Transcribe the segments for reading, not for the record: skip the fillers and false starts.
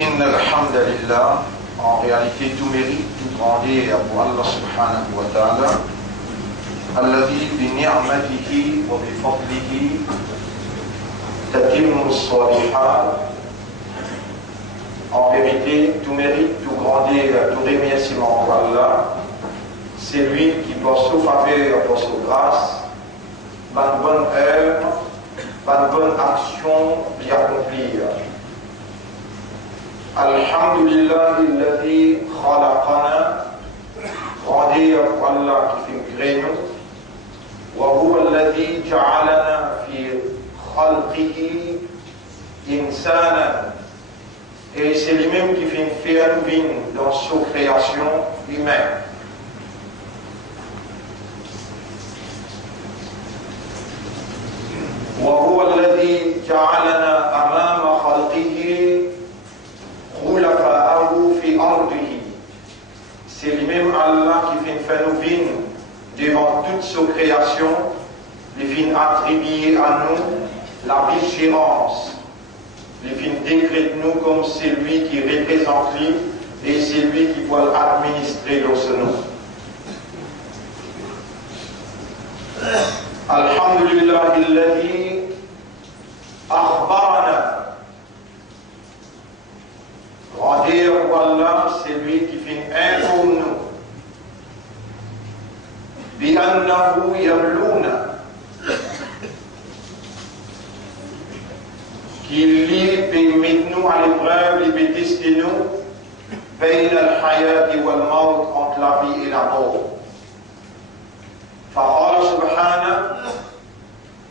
Alhamdulillah, en réalité tout mérite, tout grandeur pour Allah subhanahu wa ta'ala, alladhi bi ni'matihi wa bi fadlihi tatimmu as-salihat. En vérité, tout mérite, tout grandeur, tout remerciement pour Allah. C'est lui qui, par sa faveur, par sa grâce, par bonne œuvre, par bonne action, l'y accomplir. Alhamdulillah, alladhi khalaqana, grandeur pour Allah qui fait créer nous, wa huwa alladhi ja'alana fi khalqihi insana, et c'est lui-même qui fait faire nous dans sa création humaine. Wa huwa alladhi ja'alana amama khalqihi c'est lui-même Allah qui fait faire nous vins devant toute sa création, les vins attribuer à nous la vigilance, les vins décrète nous comme c'est lui qui représente lui et c'est lui qui doit administrer dans ce nom. Alhamdulillah alladhi akhbarana. Grandeur pour Allah, c'est lui qui fait un pour nous. Bi'annahu yabluna. Qu'il peut mettre nous à l'épreuve, il peut tester nous. Bain al-hayat wal maut, entre la vie et la mort. Fa'ala subhanahu.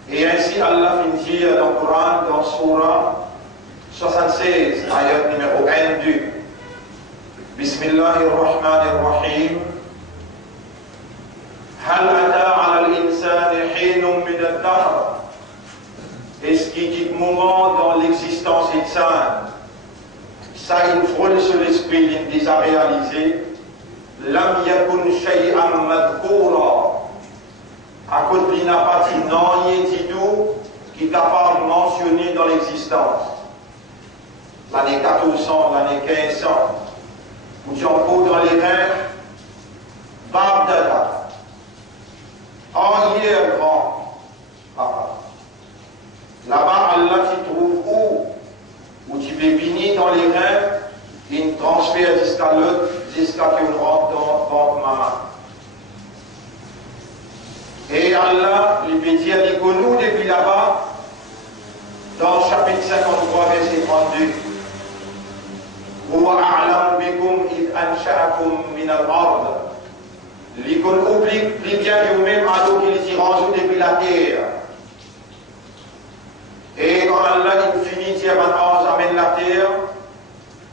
Et ainsi Allah fait dire dans le Coran, dans Surah 76, ayat numéro 1, 2. Bismillahirrahmanirrahim. Hal ata ala al-insani hinun min ad-dahr. Est-ce qu'il y a un moment dans l'existence insane, ça il frôle sur l'esprit, il les a réalisés. Lam yakun shay'an madkoura. À côté, il n'a pas dit non, il dit tout, qui est capable de mentionner dans l'existence. L'année 1400, l'année 1500, où Jean-Paul dans les reins, Babdada, en hier grand, papa. Là-bas, Allah tu trouves où tu peux bénir dans les reins, il transfère jusqu'à l'autre, jusqu'à ce qu'on rentre dans votre maman. Et Allah, il peut dire, il nous depuis là-bas, dans le chapitre 53, verset 32. هو أعلم بكم إذ أنشأكم من الأرض. L'icône oublie plus bien que vous-même à l'eau qu'il s'y range depuis la terre. Et quand Allah il finit de dire maintenant amène la terre,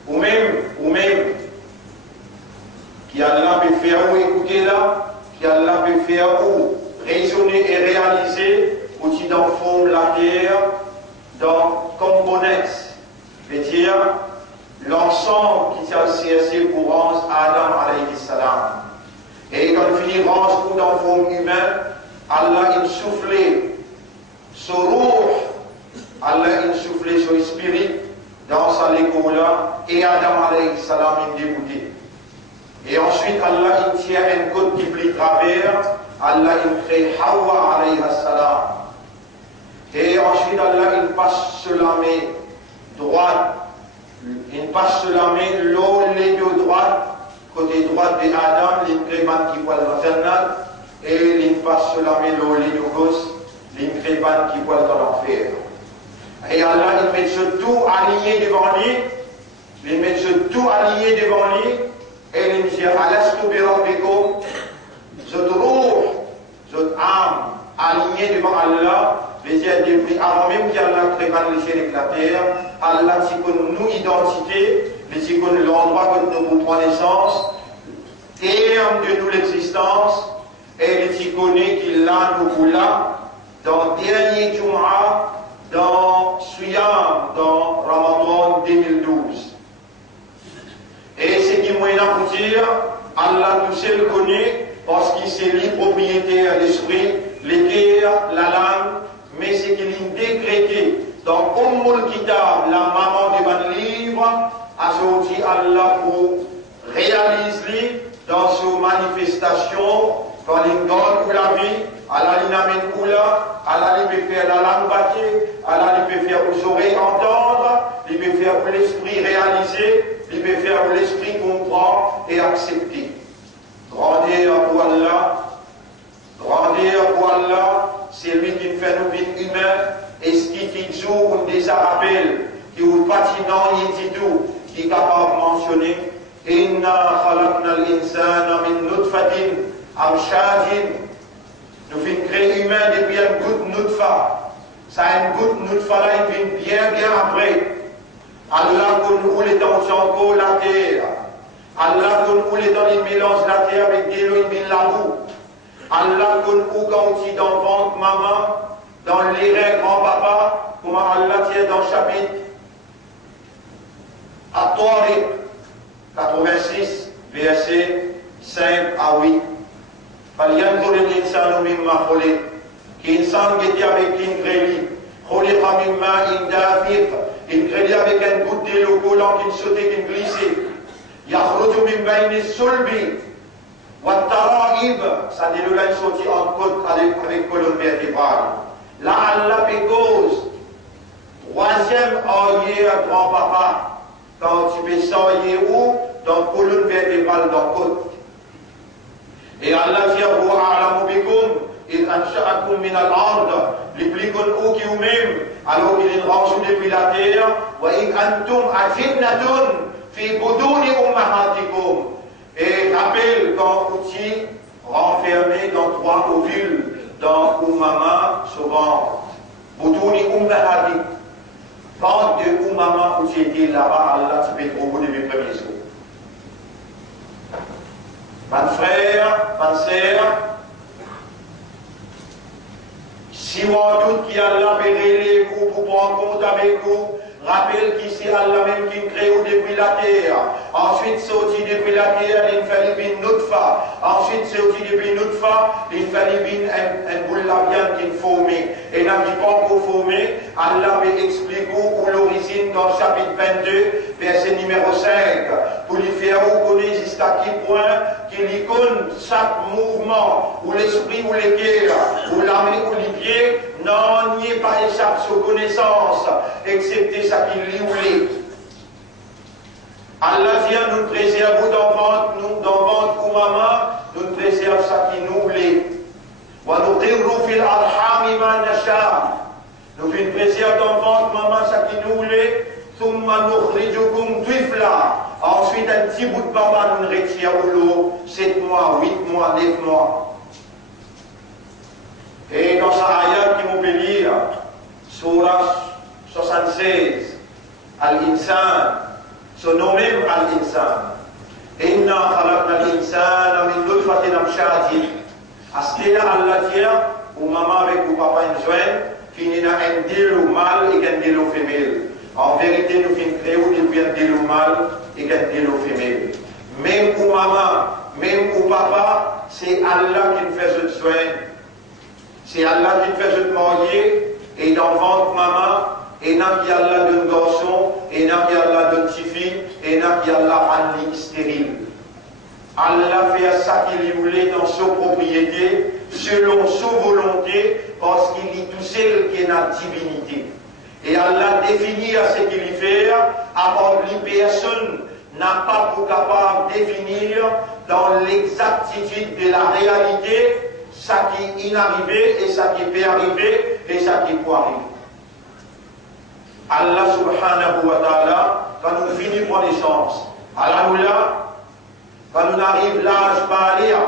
ou même, qui Allah peut faire ou écouter là, qui Allah peut faire ou raisonner et réaliser, ou qui dans forme la terre, dans components, c'est-à-dire l'ensemble qui s'est CSC pour rendre Adam alayhi salam. Et quand il finit range tout dans forme humaine, Allah il soufflait son ruh, Allah il soufflait son esprit dans sa légola et Adam alayhi salam il dégoûté. Et ensuite Allah il tient une côte qui plie travers, Allah il crée Hawa alayhi salam. Et ensuite Allah il passe sur la main droite. Il passe la main, l'eau, les deux droites, côté droit de Adam, l'incréban qui voit dans Jannat, et il passe la main, l'eau, les deux gauche, l'incréban qui voit dans l'enfer. Et Allah, il met ce tout aligné devant lui, il met ce tout aligné devant lui, et il dit, Alastu bi rabbikum, cette roue, cette âme, alignée devant Allah, depuis avant même qu'Allah crée le ciel et la terre, Allah dit que nous identité, dit que l'endroit que nous prenons naissance, terme de nous l'existence, et dit qu'il a nous là, dans le dernier Jum'a, dans Suyam, dans Ramadan 2012. Et c'est qui moyen pour dire, Allah tout seul connaît, parce qu'il c'est lui propriétaire de l'esprit, l'équerre, la langue, mais c'est qu'il est décrété dans Ummul Kitab, la maman de mon livre, à ce qui Allah pour réaliser dans ses manifestations, quand il gagne la vie, Allah il amène où là, Allah il peut faire la langue battue, Allah il peut faire aux oreilles entendre, il peut faire pour l'esprit réaliser, il peut faire pour l'esprit comprendre et accepter. Grandir pour Allah, c'est lui qui fait nous vivre humains, et ce qui joue un désarabel, qui est patinant, il dit tout, qui est capable de mentionner. Inna khalaqna al-insana min nutfatin amshajin. Nous avons créé humain depuis une goutte nutfa. Ça, une goutte nutfa là, il vient bien après. Allah qu'on est dans le la terre. Allah qu'on est dans le mélange la terre avec des l'eau et de la boue. Allah qu'on est quand il dans le ventre maman, dans les reins grand-papa, comment Allah tient dans le chapitre At-Tariq 86, versets 5 à 8. فلينظر الإنسان مما خلق qu'insan qui était avec une grêle, خلق من ماء دافق, une grêle avec un goutte d'eau collant qui sautait, qui glissait. يخرج من بين الصلب والترائب, ça dit le lin sorti en côte avec colonne vertébrale. Là, Allah cause, troisième oeil à grand-papa, quand tu peux sortir où? Dans la colonne vertébrale, dans la côte. Et Allah dit, il ansha'akum min al-ard, les plus connus qui vous-même, alors qu'il est rangé depuis la terre, wa in antum ajinnatun fi buduni ummahatikum. Et rappelle quand vous êtes renfermé dans 3 ovules, dans Ummama, souvent, buduni ummahatikum. Quand de Ummama, où tu étais là-bas, Allah, tu peux trouver depuis les premiers jours. Mon frère, ma sœur, si on doute qu'il y a Allah révélé vous pour prendre compte avec vous, rappelle qui c'est Allah même qui crée depuis la terre. Ensuite, sorti depuis la terre, il fallait une nutfa. Ensuite, sorti depuis une nutfa, il fallait un boule la viande qui est formée. Et n'a pas encore formé, Allah va expliquer pour l'origine dans le chapitre 22, verset numéro 5. Pour lui faire reconnaître jusqu'à quel point qu'il y connaît chaque mouvement, ou l'esprit, ou les pieds, ou l'âme, ou les pieds, non, n'y est pas échappe sur connaissance, excepté ça qu'il lit ou lit. Allah vient nous préserver dans ventre ou maman, nous préserve ça qui nous lit. Nous vient préserver dans ventre maman ça qui nous lit. Ensuite, un petit bout de baba nous retire au lot, 7 mois, 8 mois, 9 mois. Et dans sa ayat qui m'ont peut lire, Surah 76, Al-Insan, son nom même Al-Insan. Inna khalaqna al-insana min nutfatin amshajin. Astela Allah tient, ou maman avec ou papa une jointe, qui n'a un délo mâle et un délo femelle. En vérité, nous finissons créer depuis un délo mâle et un délo femelle. Même pour maman, même pour papa, c'est Allah qui nous fait ce soin. C'est Allah qui fait te marier, et dans le ventre maman, et n'a qui Allah d'un garçon, et n'a qui Allah d'une petite fille, et n'a qui Allah en ligne stérile. Allah fait ça qu'il voulait dans sa propriété, selon sa volonté, parce qu'il est tout seul qui est la divinité. Et Allah définit à ce qu'il y fait, avant les personnes n'a pas pour capable de définir dans l'exactitude de la réalité, ça qui est inarrivé et ça qui peut arriver et ça qui peut arriver. Allah subhanahu wa ta'ala, quand nous finissons pour les chances, Allah, quand nous arrivons l'âge balia,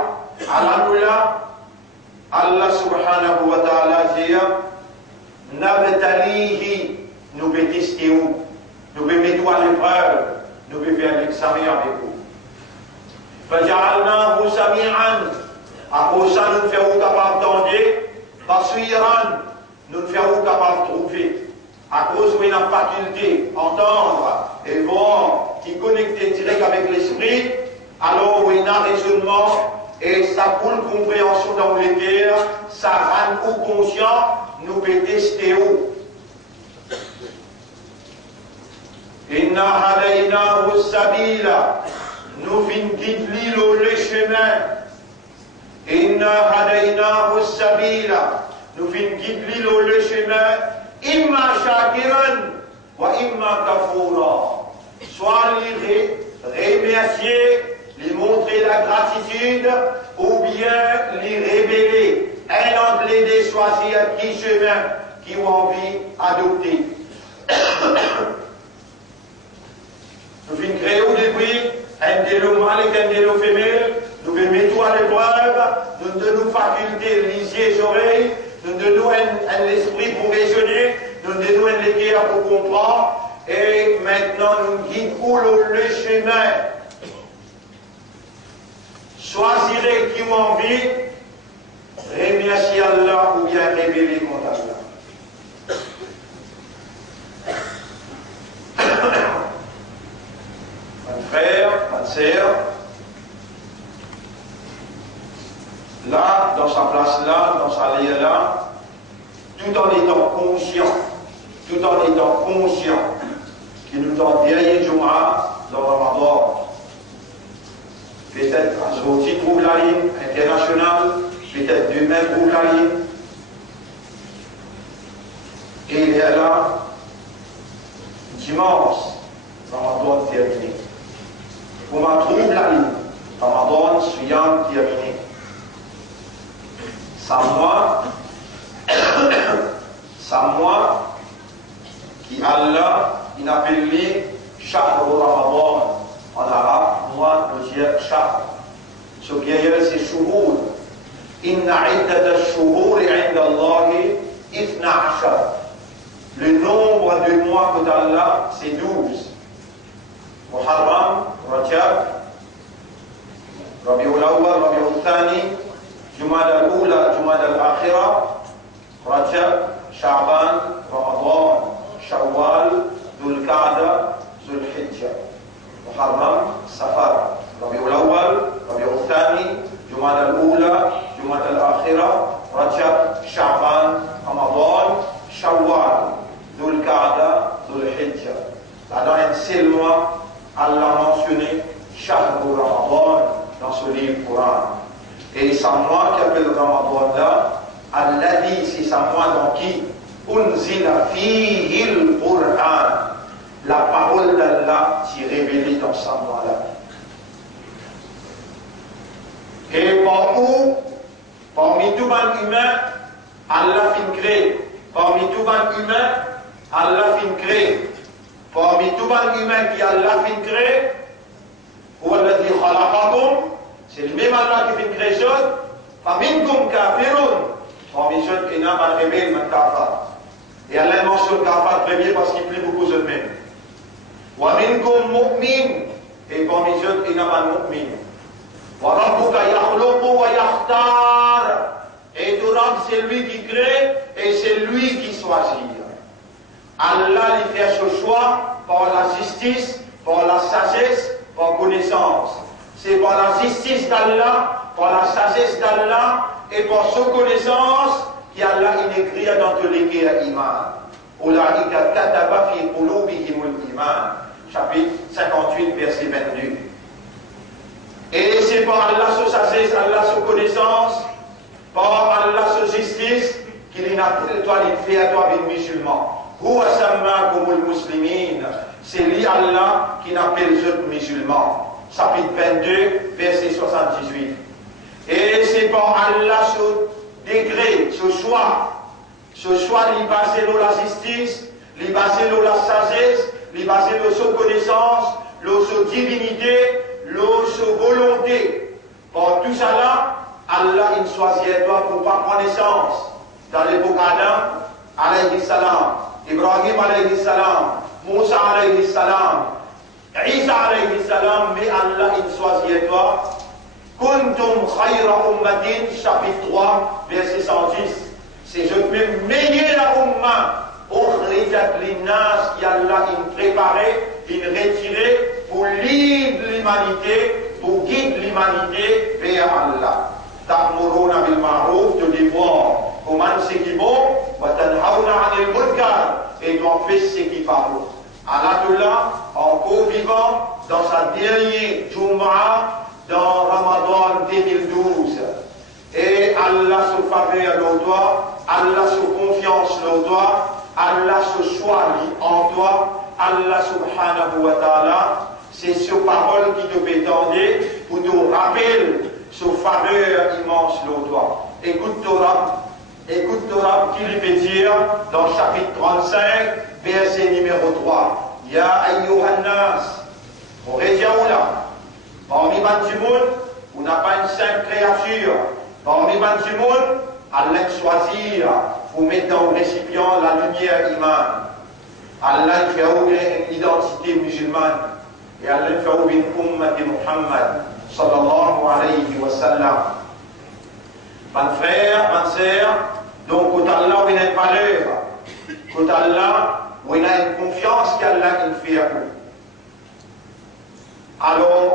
Allah subhanahu wa ta'ala dit, Nabtalihi, nous pouvons tester où, nous pouvons mettre à l'épreuve, nous pouvons faire l'examen avec vous. Fajalnahu sami'an. À cause de ça, nous nous faisons capables d'entendre, Basiran, nous nous faisons capables de trouver. À cause où il y a une faculté, entendre et voir, qui connecte direct avec l'esprit, alors où il y a un raisonnement et ça coule compréhension dans les terres, ça rend au conscient, nous pouvons tester où. إن Inna hadaynahu sabila. Nous fin guide le chemin. Inna hadaynahu sabila. Nous fin guide le chemin. Imma shakiran wa imma kafura. Soit les remercier, lui montrer la gratitude, ou bien les révéler. Un entre les deux choisir qui chemin qui ont envie d'adopter. Nous venons créer au début un délo mâle et un délo femelle. Nous venons mettre tout à l'épreuve. Nous donnons faculté, les yeux et les oreilles. Nous donnons un esprit pour raisonner. Nous donnons un cœur pour comprendre. Et maintenant, nous guidons le chemin. Choisirez qui ont envie, remercier Allah ou bien révéler contre Allah. Mon frère, ma sœur, là, dans sa place là, dans sa lieu là, tout en étant conscient, qu'il nous donne derrière Jumu'ah dans Ramadan. Peut-être un sorti trouve la ligne internationale, peut-être demain trouve la ligne. Et il est là, dimanche, Ramadan terminé. On va trouver la ligne, Ramadan suivant terminé. C'est moi qui Allah, il appelle lui Shahr Ramadan. En arabe, moi, je dis Shahr. Ce qui est c'est Shuhur. Inna iddat al-shuhur inda Allahi 12. Le nombre de mois que d'Allah, c'est 12. Muharram, Rajab, Rabiul Awwal, Rabiul Thani, Jumad al-Ula, Jumad al-Akhira, Rajab, Sha'ban, Ramadan, Shawwal, Dhul Qa'da, Dhul Hijjah. Muharram, Safar, Rabiul Awwal, Rabiul Thani, Jumad al-Ula, Jumad al-Akhira, Rajab, Sha'ban, Ramadan, Shawwal, Dhul Qa'da, Dhul Hijjah. Là, dans un seul mois, Allah a mentionné Shahr Ramadan dans ce livre Coran. Et c'est moi qui appelle Ramadan là, Allah dit, c'est ça moi dans qui Unzila fihi al-Qur'an. La parole d'Allah s'est révélée dans ce mois-là. Et parmi tout le humain, Allah fin créé. Parmi tout le humain, Allah fin créé. Parmi tout le humain qui Allah fin créé, c'est le même Allah qui fin créé chose. Faminkum kafirun. Parmi ceux qui n'ont pas révélé le kafar. Et Allah mentionne kafar premier parce qu'il plaît beaucoup de même. وَمِنْكُمْ مُؤْمِنٌ. Et parmi eux, il n'y a pas de mu'min. وَرَبُّكَ يَخْلُقُ وَيَخْتَارُ. Et ton Rab, c'est lui qui crée et c'est lui qui choisit. Allah lui fait ce choix par la justice, par la sagesse, par connaissance. C'est par la justice d'Allah, par la sagesse d'Allah et par sa connaissance qu'Allah écrit dans tous les cas iman. Ulaika kataba fi qulubihimul iman. Chapitre 58, verset 22. Et c'est par Allah sa sagesse, Allah sa connaissance, par Allah sa justice, qu'il appelle toi, il fait à toi les musulmans. Huwa sammakumul muslimin. C'est lui Allah qui appelle les autres musulmans. Chapitre 22, verset 78. Et c'est par Allah ce décret, ce choix il basé sur la justice, il basé sur la sagesse, il basé sur sa connaissance, sur sa divinité, sur sa volonté. Pour tout ça là, Allah il choisit toi pour pas prendre naissance. Dans l'époque Adam, alayhi salam, Ibrahim alayhi salam, Moussa alayhi salam, Isa alayhi salam, mais Allah il choisit toi. Kuntum khayra ummatin, chapitre 3, verset 110. C'est je peux meilleur la umma, ukhrijat linnas, qu'Allah il préparait, il retirait pour guider l'humanité, pour guider l'humanité vers Allah. Ta'muruna bil ma'ruf, de devoir, comment ce qui est bon, wa tanhauna 'anil munkar, et d'en faire ce qui est pas bon. Allah, encore vivant, dans sa dernière Jumu'ah, dans Ramadan 2012. Et Allah se faveur de toi, Allah se confiance de toi, Allah se choisit en toi, Allah subhanahu wa ta'ala, c'est ce parole qui te fait tendre pour nous rappeler ce faveur immense de toi. Écoute Torah qui lui fait dire dans le chapitre 35, verset numéro 3. Ya ayyuhan nas, on retient où là? Parmi du monde, on n'a pas une simple créature. Parmi du monde, Allah choisir pour mettre dans le récipient la lumière iman. Allah fait une identité musulmane. Et Allah fait une umma de Muhammad sallallahu alayhi wa sallam. Mon frère, ma sœur, donc quand Allah a une valeur, quand Allah a une confiance qu'Allah fait à vous. Alors,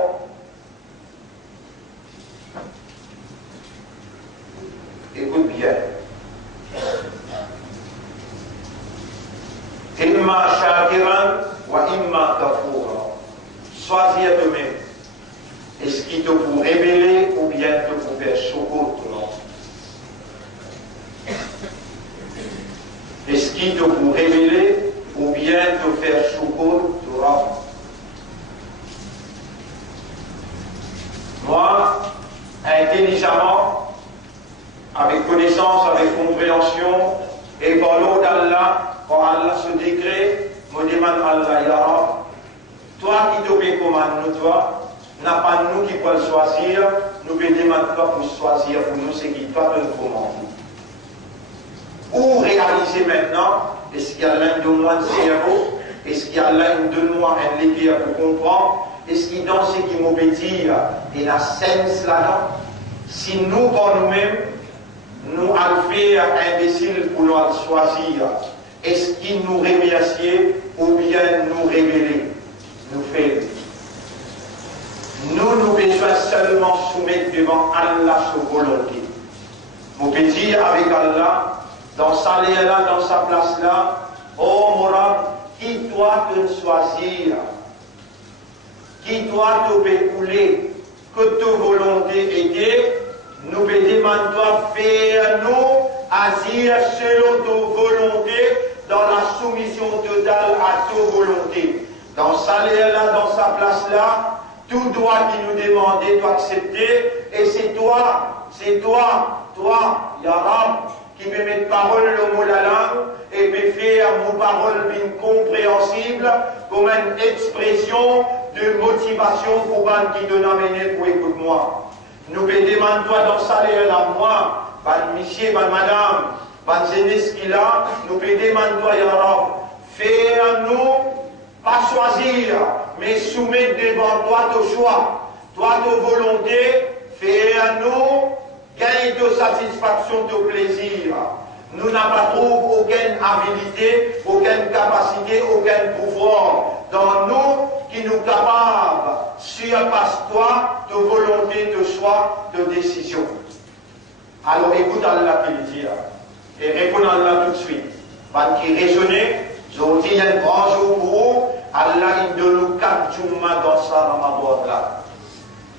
écoute bien. Imma shakiran wa imma kafura. Choisis toi-même. Est-ce qu'il te faut révéler ou bien te faut faire chocolat? Est-ce qu'il te faut révéler ou bien te faire chocolat? Moi, intelligemment, avec connaissance, avec compréhension, et par l'eau d'Allah, quand Allah se décret, me demande Allah, Ya Rab, toi qui te commande nous, toi, n'a pas nous qui pouvons choisir, nous ne demandons pas pour choisir pour nous, c'est qui toi te commande. Où réaliser maintenant, est-ce qu'il y a l'un de moi de cerveau, est-ce qu'il y a l'un de moi un légué pour comprendre, est-ce qu'il y a dans ce qui m'obéit et la sens là-dedans, si nous, par nous-mêmes, nous allons faire imbécile pour nous choisir, est-ce qu'il nous remercie ou bien nous révéler, nous faire. Nous besoin seulement soumettre devant Allah sa volonté. Nous pouvons dire avec Allah, dans sa là, dans sa place là, oh mon Rab, qui doit te choisir, qui doit te pécouler, que ta volonté était, nous pouvons demander toi faire nous agir selon ta volonté, dans la soumission totale à ta volonté. Dans sa là, dans sa place là, tout droit qui nous demande, doit accepter, et c'est toi, Ya Rab, qui me met parole le mot la langue, et me faire mon parole incompréhensible, comme une expression de motivation pour un qui donne amener pour écoute-moi. Nous me demandons toi dans sa là, moi, ban monsieur, ban madame, ban jeunesse qui là, nous me demandons toi, Ya Rab, fais-nous pas choisir, mais soumettre devant toi ton choix, toi ta volonté, fais-nous gagner de satisfaction, de plaisir. Nous n'avons pas trouvé aucune habilité, aucune capacité, aucun pouvoir dans nous qui nous capables, surpasse toi, de volonté, de choix, de décision. Alors écoute Allah qui le dit, et réponds à Allah tout de suite. Parce qu'il raisonnait, aujourd'hui il y a un grand jour pour vous, Allah il donne nous 4 Jumu'ah dans sa Ramadan là.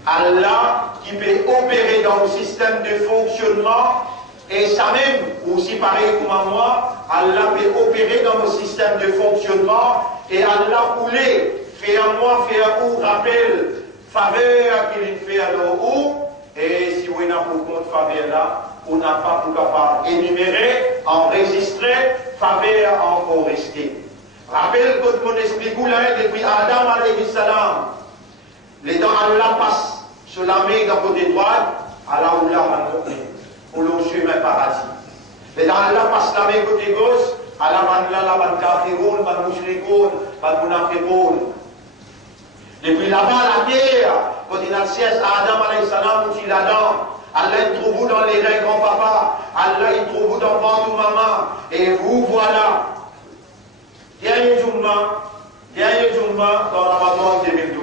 Allah qui peut opérer dans le système de fonctionnement, et ça même, aussi pareil comme moi, Allah peut opérer dans le système de fonctionnement, et Allah voulait faire moi, faire où, rappel, faveur qu'il fait à l'eau, et si on a pour compte faveur là, on n'a pas pour capable énumérer, enregistrer, faveur encore rester. Rappel que mon esprit goulin depuis Adam alayhi salam. Les dents Allah passent sur la main d'un côté droit, Allah ou là pour le chemin paradis. Les dents Allah passent la main côté gauche, Allah la ban kafiroun, ban mushrikoun, ban munafiqoun. Depuis là-bas la terre, quand il a le siège Adam alayhi salam, où il a là, Allah il trouve dans les reins grand-papa, Allah il trouve dans le ventre de maman, et vous voilà. Dernier Jumu'ah dans Ramadan 2012.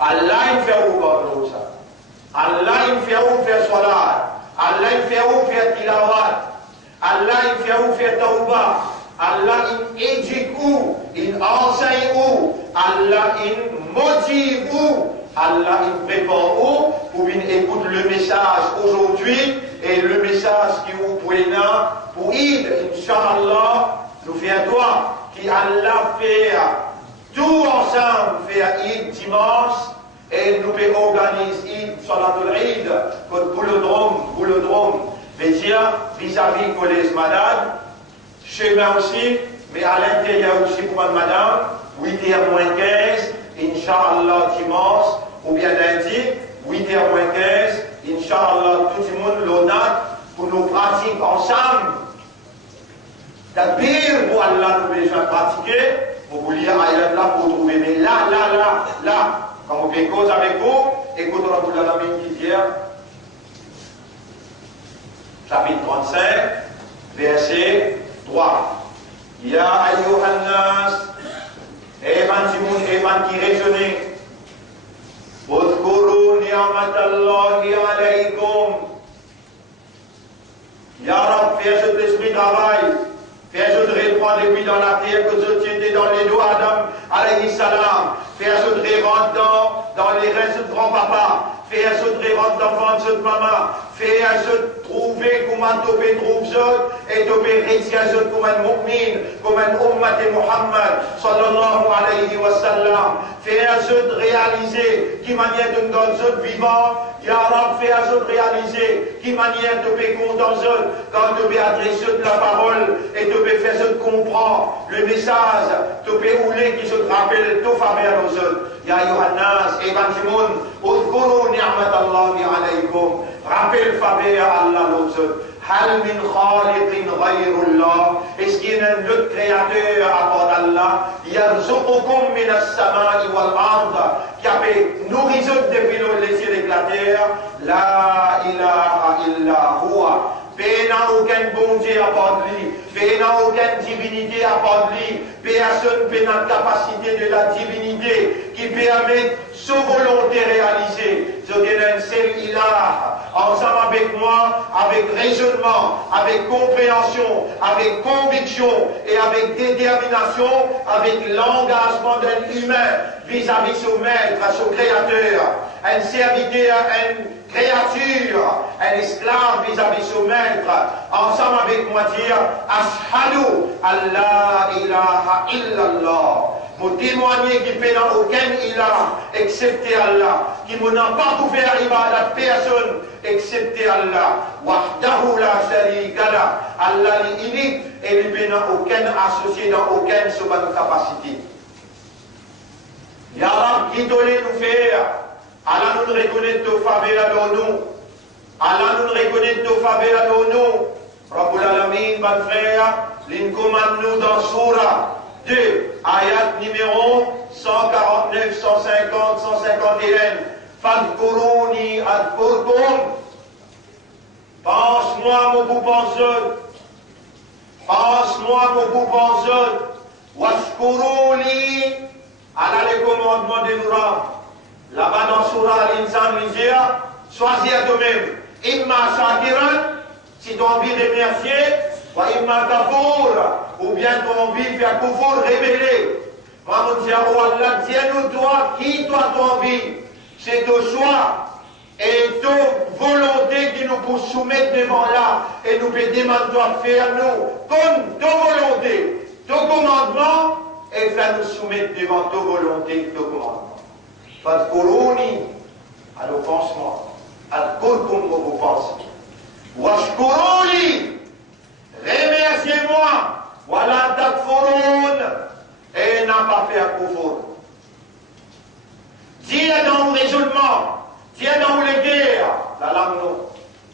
Allah il fait où dans ça? Allah il fait où faire salat? Allah il fait où faire tilawat? Allah il fait où faire tawbah? Allah in éduque ou, in enseigne ou, Allah in motive ou, Allah in prépare ou, pour venir écouter le message aujourd'hui et le message qui vous pouvez pour Eid, Inch'Allah, nous faisons toi, qui Allah fait tout ensemble, fait Eid dimanche, et nous pouvons organiser Eid, Salatul Eid, comme boulodrome, veut dire vis-à-vis collège madame, chemin aussi, mais à l'intérieur aussi pour madame, 8h moins 15, Inch'Allah dimanche, ou bien lundi, 8h moins 15, Inch'Allah tout le monde l'honneur pour nous pratiquer ensemble. D'abord, pour Allah nous besoin pratiquer, pour vous lire ayat là pour trouver, mais là, quand vous faites cause avec vous, écoutez la Alamin qui dit, chapitre 35, verset 3. Ya ayyuhan nas, Evan qui raisonnait, Udhkuru ni'matallahi alaykum. Ya Rab, fais ce l'esprit travail, fais ce de depuis dans la terre que je tiens dans les dos Adam, alayhi salam, fais ce de rentrer dans les restes de grand-papa, fais ce de rentrer d'enfant de maman, fais ce trouver comment tu peux trouver et tu peux réussir comme un mu'min, comme un ummat de Muhammad, sallallahu alayhi wa sallam, fais ce de réaliser qui manière de nous vivant, Ya Rab, fais ce de réaliser qui manière de peux comprendre quand tu peux adresser de la parole et tu peux faire ce de comprendre le message, tu peux rouler qui se rappelle tout faveur aux autres. Ya Yohannas, Evan Jimoun, Udhkuru ni'matallahi alaykum. Rappel faveur à Allah l'autre. Hal min khaliqin ghayrullah. Est-ce qu'il y a un autre créateur à part Allah? Yarzuqukum min as-sama'i wal ard. Qui a fait nourrir depuis les cieux et la terre. La ilaha illa huwa. Paix n'a aucun bon Dieu à part lui. Paix n'a aucune divinité à part lui. Personne n'a la capacité de la divinité qui permet sa volonté réalisée. Je dis un seul ilah, ensemble avec moi, avec raisonnement, avec compréhension, avec conviction et avec détermination, avec l'engagement d'un humain vis-à-vis son maître, son créateur, un serviteur, une créature, un esclave vis-à-vis son maître, ensemble avec moi dire Ashhadu Allah ilaha illallah. Mon témoigner qui peut dans aucun ilah excepté Allah, qui n'a pas pu faire ibadat personne excepté Allah. Wahdahu la sharika la. Allah est unique et il peut dans aucun associé dans aucune seconde capacité. Ya Rab, qui doit nous faire? Allah nous reconnaît de faveur dans nous. Allah nous reconnaît de faveur dans nous. Rabbul Alamin, mon frère, l'incommande nous dans Surah 2, ayat numéro 149, 150, 151. Fadhkuruni adhkurkum. Pense-moi, mon vous pensez. Pense-moi, mon vous pensez. Washkuruni. Allah les commandements de nous rendre. Là-bas dans Surah Al-Insan, il dit, choisis à toi-même. Imma shakiran, si tu as envie de remercier, ou imma kafour, ou bien tu as envie de faire kufur, révéler. Moi, mon Dieu, Allah, dis-nous toi, qui toi tu as envie. C'est ton choix et ton volonté qui nous peut soumettre devant là et nous peut demander de faire nous, comme ton volonté, ton commandement, et faire nous soumettre devant ton volonté, ton commandement. Fadhkuruni, alors pense-moi, adhkurkum vous pensez. Washkuruni, remerciez-moi, voilà takfurun, et n'a pas fait à kufur. Dis dans le raisonnement, dis dans les guerres, la langue non,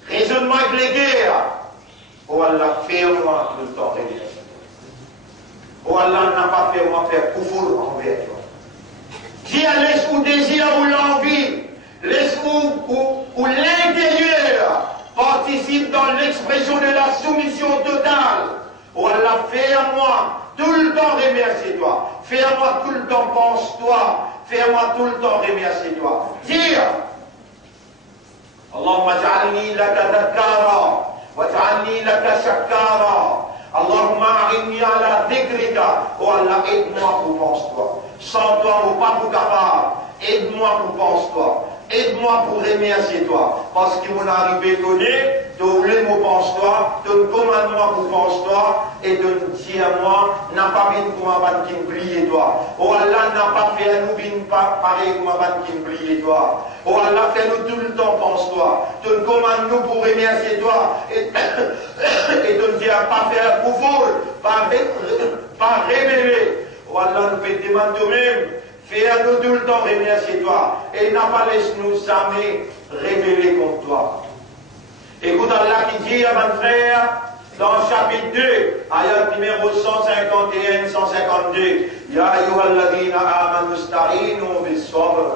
raisonnement avec les guerres, oh Allah, fais-moi tout le temps remercier. Oh Allah n'a pas fait moi faire kufur envers toi. Dis laisse ou désir ou l'envie, laisse ou l'intérieur participe dans l'expression de la soumission totale. Oh Allah, fais-moi tout le temps remercier-toi. Fais-moi tout le temps pense-toi. Fais-moi tout le temps remercier-toi. Dire Allahumma ja'alni laka dhakara wa ja'alni laka shakara Allahumma arini ala dhikrika. Oh Allah, aide-moi pour pense-toi. Sans toi, mon pas pour capable. Aide-moi pour pense-toi. Aide-moi pour remercier toi. Parce que mon arrivé donné, de voulais mon pense-toi, de commande-moi pour pense-toi, et de dire à moi, n'a pas bien pour ma vanne qui m'oublie toi. Oh Allah, n'a pas fait à nous bien pareil pour ma vanne qui m'oublie toi. Oh Allah, fais-nous tout le temps pense-toi. De commande-nous pour remercier toi. Et de dire pas faire pour vous, pas révéler. Oh Allah, nous peut demander nous-mêmes. Fais-nous tout le temps remercier toi. Et n'a pas laissé nous jamais révéler contre toi. Écoute Allah qui dit à mon frère, dans le chapitre 2, ayat numéro 151, 152, Ya ayyuhalladhina amanu sta'inu bis-sabr.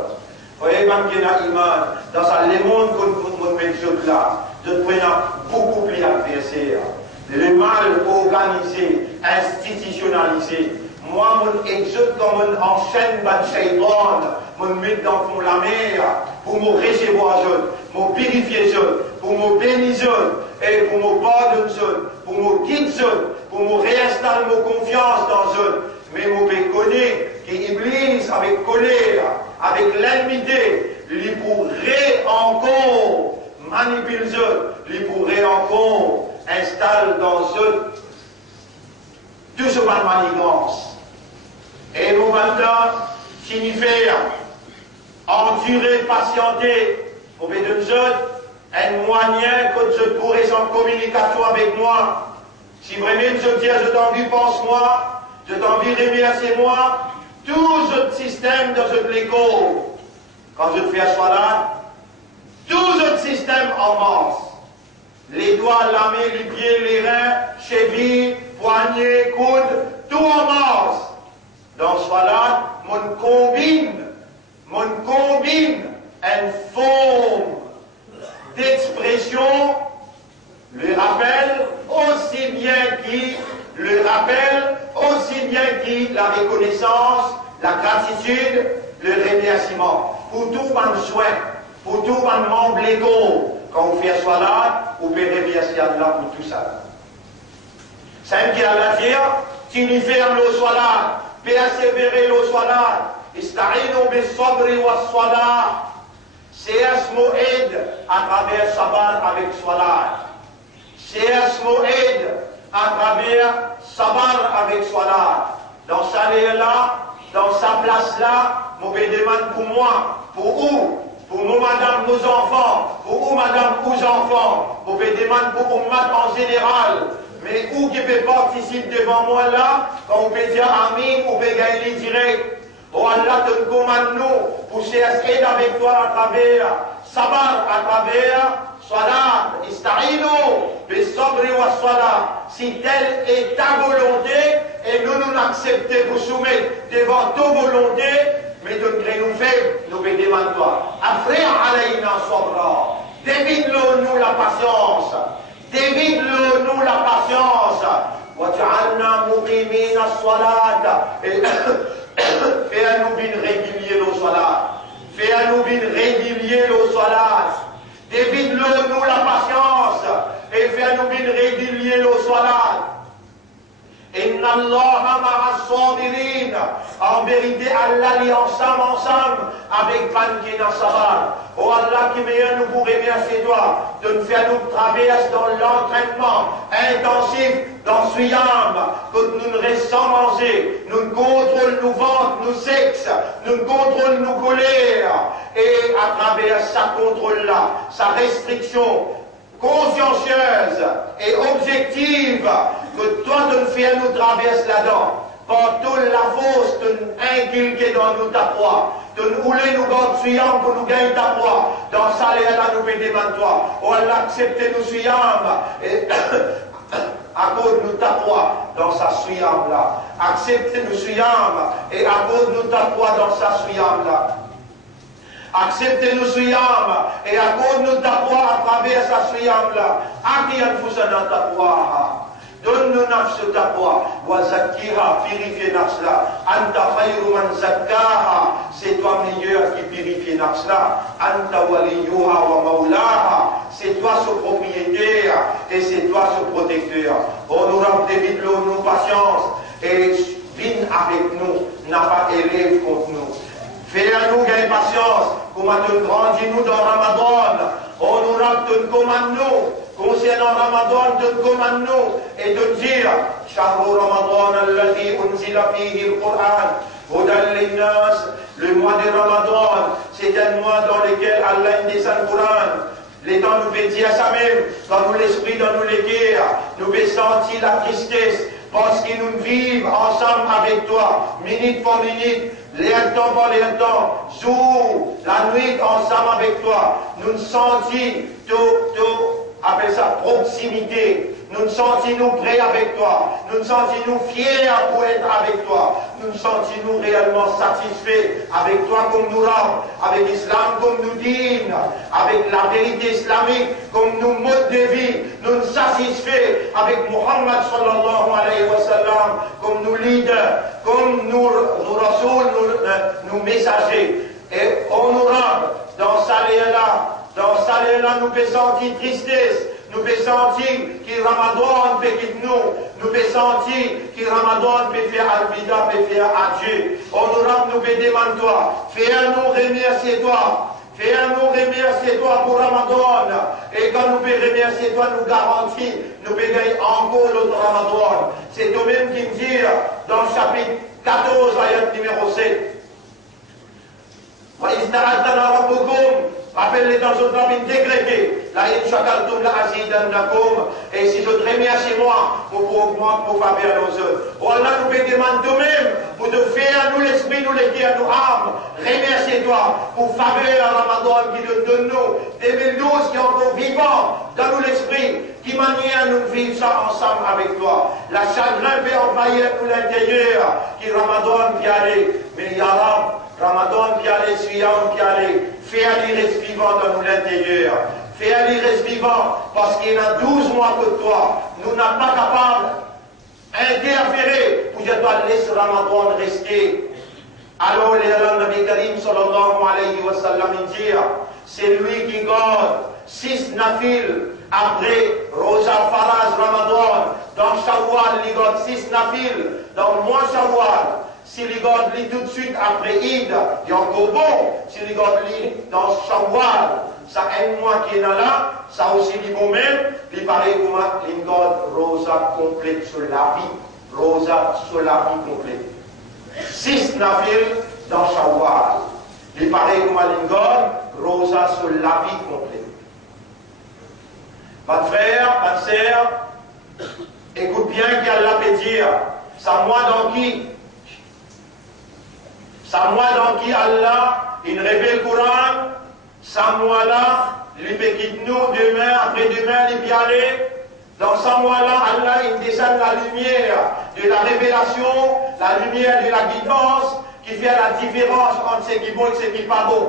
Voyez, même qu'il y a iman, dans le monde qu'on met là, de prendre beaucoup plus adversaire. Le mal organisé, institutionnalisé. Moi, mon exode comme on enchaîne ban shaitan, mon met dans la mer, pour me recevoir jeune, me purifier jeune, pour me bénir jeune, et pour me pardonner jeune, pour me guider jeune, pour me réinstaller mon confiance dans jeune. Mais mon connaît qu'Iblis avec colère, avec l'ennemité, il pourrait encore manipuler jeune, il pourrait encore installer dans jeune tout ce manigance. Et nous maintenant, signifier, endurer, patienter, pour que nous un moyen que je pourrais en communication avec moi. Si vraiment je dis, je t'envie, pense-moi, je t'envie, remercie-moi, tout ce système dans ce l'écho, quand je fais un soir tout ce système en masse. Les doigts, la main, les pieds, les reins, chevilles, poignets, coudes, tout en masse. Dans ce cas-là, on combine une forme d'expression, le rappel, aussi bien que la reconnaissance, la gratitude, le remerciement. Pour tout mon soin, pour tout mon membre légaux, quand on fait soit là, on peut remercier Allah pour tout ça. C'est qui a la dire, signifie le soit là. Persévérer le salat, ista'inu bis-sabri was-salat. C'est un mot aide à travers sabat avec salat. C'est un mot aide à travers sabat avec salat. Dans sa là, dans sa place là, mon demande pour moi, pour où? Pour nous, madame, nos enfants, pour où, madame, aux enfants, pour me demande pour Ummat en général. Mais où qui peut participer devant moi là, quand on peut dire Amin, on peut gagner direct. Oh Allah, te commande nous pour chercher avec toi à travers Sabar, à travers Salat, Ista'inu, Bis-sabri wa Salat. Si telle est ta volonté, et nous nous accepter pour soumettre devant ta volonté, mais de nous faire, nous peut demander toi. Après, alayna sabra, débite-nous la patience. Débite-nous la patience. وَجْعَلْنَا مُقِيمِينَ الصَّلَاةَ. Fais-nous bien régulier nos salats. Fais-nous bien régulier nos salats. Débite-nous la patience. Et fais-nous bien régulier nos salats. Inna Allah ma'as-sabirin. En vérité, Allah est ensemble avec Bankina Sabar. Oh Allah qui meilleur nous pour remercier toi de nous faire nous traverser dans l'entraînement intensif dans Suyam, que nous ne restons manger, nous contrôlons nos ventres, nos sexes, nous contrôlons nos colères. Et à travers sa contrôle-là, sa restriction consciencieuse et objective, que toi de nous faire nous traverser là-dedans. Par toute la force de nous inculquer dans nous ta foi, de nous rouler nous gardes suyam pour nous gagner ta foi. Dans ça, là, nous demandons toi. Oh Allah, acceptez nous suyam. Et à cause de nous ta foi dans sa suyam là. Acceptez nous suyam. Et à cause de nous ta foi dans sa suyam là. Acceptez-nous suyam, et à cause de ta foi à travers sa suyam là, Akiyan Fusana ta foi. Donne-nous nafs ta foi, wa zakira, purifie nafs là, Anta khayru man zakkaha, c'est toi meilleur qui purifie nafsla, anta waliyuha wa maulaha. C'est toi ce propriétaire et c'est toi ce protecteur. Honorable David, nous patience et viens avec nous, n'a pas élève contre nous. Fais à nous gagner patience, comment te grandir nous dans Ramadan. Honorable, te commande nous, concernant Ramadan, te commande nous et te dire, Shahru Ramadan alladhi unzila fihi al-Qur'an, hudan linnas, le mois de Ramadan, c'est un mois dans lequel Allah descend le Coran. Les temps nous fait dire ça même, dans nous l'esprit, dans nous les guerres, nous fait sentir la tristesse, parce que nous vivons ensemble avec toi, minute par minute, l'instant par l'instant, jour, la nuit, ensemble avec toi. Nous nous sentons, appelle ça proximité. Nous nous sentons prêts avec toi. Nous nous sentons fiers pour être avec toi. Nous nous sentons réellement satisfaits avec toi comme nous rends, avec l'islam comme nous dîne, avec la vérité islamique comme nous mode de vie. Nous nous satisfaits avec Muhammad sallallahu alayhi wa sallam comme nous leaders, comme nous rasoul, nous messagers. Et on nous rend dans ça là, nous faisons sentir tristesse. Nous fait sentir que Ramadan fait quitter nous fait sentir que Ramadan peut faire al-Bida, peut faire adieu. Honorable, nous fait demander toi, fais-nous remercier toi. Fais-nous remercier toi pour Ramadan. Et quand nous pouvons remercier toi, nous garantis, nous pouvons gagner encore l'autre Ramadan. C'est toi-même qui me dit dans le chapitre 14, ayat numéro 7. Rappelle-les dans un temps décrété. La shakartum la azidannakum. Et si je te remercie moi, pour augmenter, pour faveur à nos œuvres. Oh Allah, nous peut demander nous-mêmes, pour te faire à nous l'esprit, nous l'équipe à nos âmes. Remercie-toi pour faveur à Ramadan qui nous donne nous. 2012 qui est encore vivant dans nous l'esprit. Qui manière nous vivre ça ensemble avec toi. La chagrin fait envahir tout l'intérieur. Qui Ramadan qui allait. Mais Yarab, Ramadan qui allait, Suyam qui allait. Fais un reste vivant dans nous l'intérieur. Fais un reste vivant parce qu'il y a 12 mois que toi. Nous n'sommes pas capables d'interférer pour que toi laisses Ramadan rester. Alors, le Nabi Karim sallallahu alayhi wa sallam dit, c'est lui qui garde 6 nafil après Rosa Faraz Ramadan. Dans Shawwal, il garde 6 nafil. Dans le mois Shawwal. S'il garde tout de suite après Eid, il est encore bon. S'il garde dans Shawwal, ça un mois qui est là, ça aussi il bon même. Il paraît comme il garde rosa complète sur la vie. Rosa sur la vie complète. 6 nafil dans Shawwal. Il paraît comme il garde rosa sur la vie complète. Pas de frère, pas de sœur, écoute bien qu'Allah peut dire, ça moi dans qui? Ça moi dans qui Allah, il révèle le Coran, ça moi là, il peut quitter nous demain, après-demain, il peut aller. Dans ça moi là, Allah, il descend la lumière de la révélation, la lumière de la guidance, qui fait la différence entre ce qui est bon et ce qui n'est pas bon.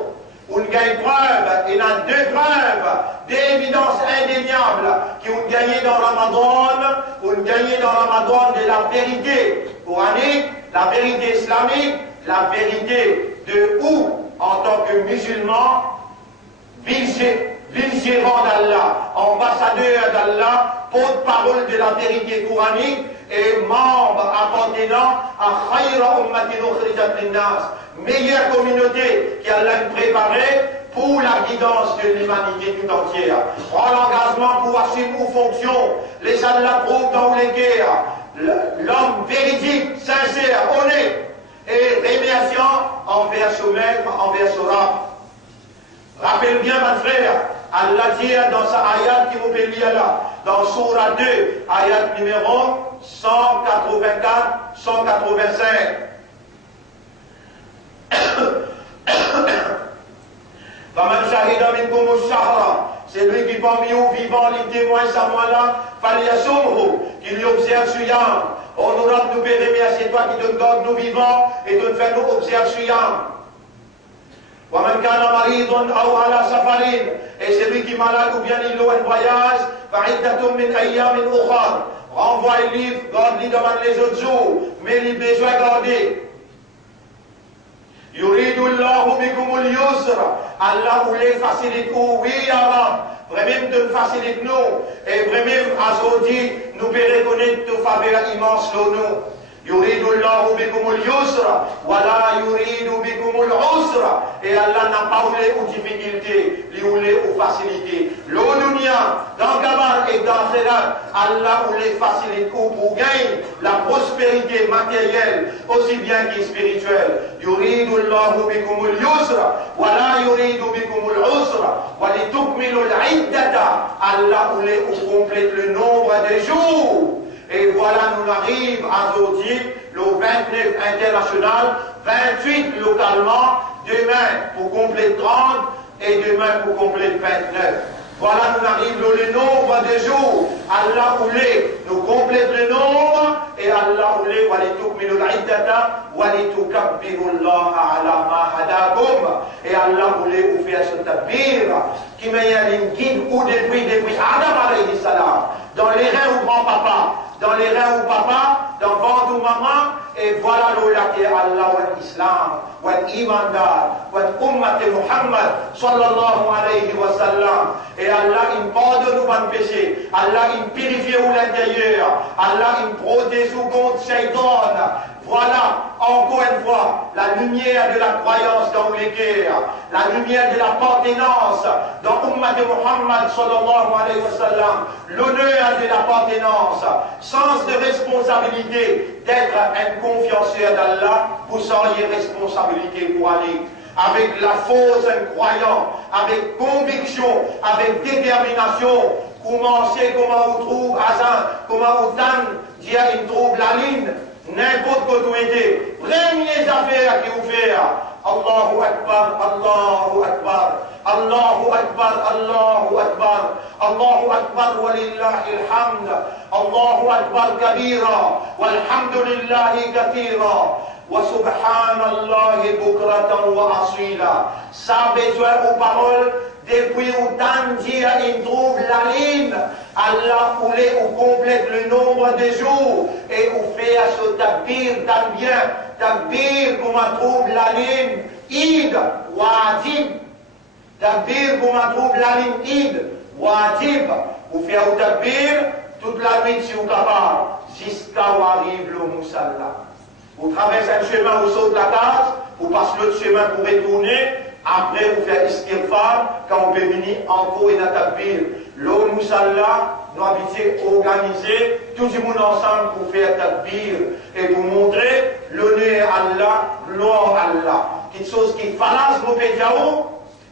On gagne preuve, il y a 2 preuves d'évidence indéniable qui ont gagné dans Ramadan, on gagné dans Ramadan de la vérité coranique, la vérité islamique, la vérité de où, en tant que musulman, vice-gérant d'Allah, ambassadeur d'Allah, porte-parole de la vérité coranique et membre appartenant à Khayra Ummatin Ukhrijat Linnas, meilleure communauté qu'Allah préparée pour la guidance de l'humanité tout entière. Prends l'engagement pour assumer aux fonctions, les Allah prouvent dans les guerres, l'homme véridique, sincère, honnête, et remerciant envers son maître, envers son rab. Rappelle bien, mon frère, Allah dit dans sa ayat qui vous peut lire là, dans Surah 2, ayat numéro 184, 185. C'est lui qui parmi vous vivant les témoins ça moi là, qui lui observe Suyam. Honorable nous bénéficie, c'est toi qui te garde nous vivants et te fait nous observe Suyam. Et c'est lui qui est malade ou bien il a un voyage, renvoie le livre, garde-le devant les autres jours, mais il a besoin de garder. يريد الله بكم اليسر Allah voulait faciliter, oui, avant. Vraiment de faciliter nous. Et vraiment, aujourd'hui, nous pouvons reconnaître de faveur immense sur nous. يريد الله بكم اليسر ولا يريد بكم العسر. Et Allah n'a pas voulu aux difficultés, il voulait aux facilités. L'onunia, dans Gabar et dans Sénat, Allah voulait faciliter pour gagner la prospérité matérielle, aussi bien que spirituelle. يريد الله بكم اليسر ولا يريد بكم العسر ولتكملوا العدة. Allah voulait compléter le nombre des jours. Et voilà, nous arrivons à aujourd'hui, le 29 international, 28 localement, demain pour compléter 30 et demain pour compléter 29. Voilà, nous arrivons le nombre de jours. Allah voulait nous compléter le nombre et Allah voulait et Allah voulait vous faire ce tabir qui m'a une guide ou depuis Adam alayhi salam dans les reins ou grand-papa, dans les reins ou papa, dans ventre ou maman, et voilà l'olaki Allah wa l'Islam, wa l'imandar, wa l'ummat Muhammad, sallallahu alayhi wa sallam. Et Allah, il pardonne nos péchés, Allah, il purifie l'intérieur, Allah, il protège contre Shaitan. Voilà, encore une fois, la lumière de la croyance dans les cœurs, la lumière de l'appartenance dans Ummat Muhammad sallallahu alayhi wa sallam, l'honneur de l'appartenance, sens de responsabilité d'être un confianceur d'Allah pour sans responsabilité pour aller. Avec la fausse croyant, avec conviction, avec détermination, comment on trouve Azan, comment on Dieu il trouve la ligne. N'importe quoi vous aider. Premières affaires qui vous fait. Allahu Akbar, Allahu Akbar, Allahu Akbar, Allahu Akbar, Allahu Akbar wa lillahi alhamd, Allahu Akbar kabira, walhamdulillahi kathira, wa subhanallahi bukratan wa asila. Ça besoin aux paroles. Depuis où Dieu il trouve la ligne, Allah voulait ou complète le nombre de jours et ou fait à ce tabir bien, tabir comme on trouve la ligne id, wajib, tabir comme on trouve la ligne id, wajib, ou fait au tabir toute la nuit si vous capable, jusqu'à où arrive le Moussalla. Vous traversez un chemin, vous sautez la case, vous passez l'autre chemin pour retourner. Après, vous faites istighfar, quand on peut venir encore une tabir. L'eau Moussalla, nous habitons organisé, tout le monde ensemble pour faire tabir et pour montrer l'honneur à Allah, gloire à Allah. Quelque chose qui fallace mon pédiao,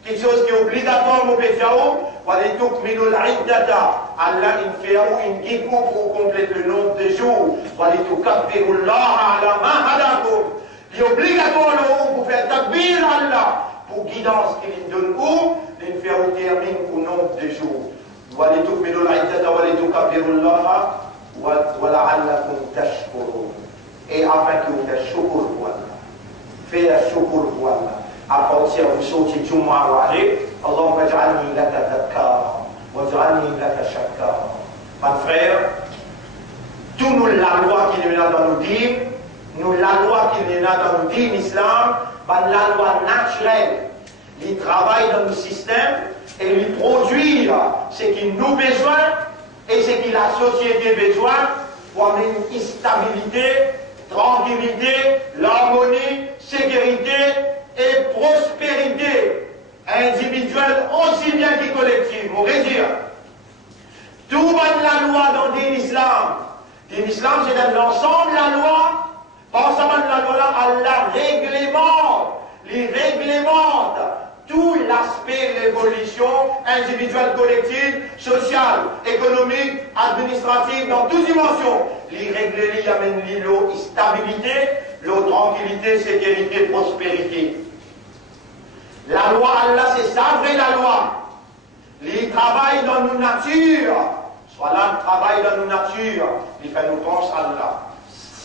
quelque chose qui est obligatoire mon pédiao, Allah il fait une guide pour compléter le nombre de jours. Il est obligatoire pour faire tabir à Allah. Pour guidance qu'il donne où, il fait au termine au nombre de jours. Et afin que vous fassiez shukr pour Allah. Faites shukr pour Allah. À partir de ce qui Jumu'ah Allahumma ja'alni laka dhakkara wa ja'alni laka shakkara. Mes frères, tout nous la loi qui est là dans nos dîmes, nous la loi qui est là dans nos dîmes islam, la loi naturelle, il travaille dans le système et il produit ce qu'il nous besoin et ce que la société a besoin pour amener une stabilité, tranquillité, l'harmonie, sécurité et prospérité individuelle aussi bien que collective. On va dire, tout va de la loi dans l'islam. L'islam, c'est dans l'ensemble de la loi. Pas seulement de la loi, Allah réglemente, il réglemente tout l'aspect de l'évolution individuelle, collective, sociale, économique, administrative, dans toutes dimensions. Il règle, il amène l'îlot, stabilité, l'eau, tranquillité, sécurité, prospérité. La loi, Allah, c'est ça, vrai la loi. Il travaille dans nos natures. Soit là, il travaille dans nos natures. Il fait nous penser à Allah.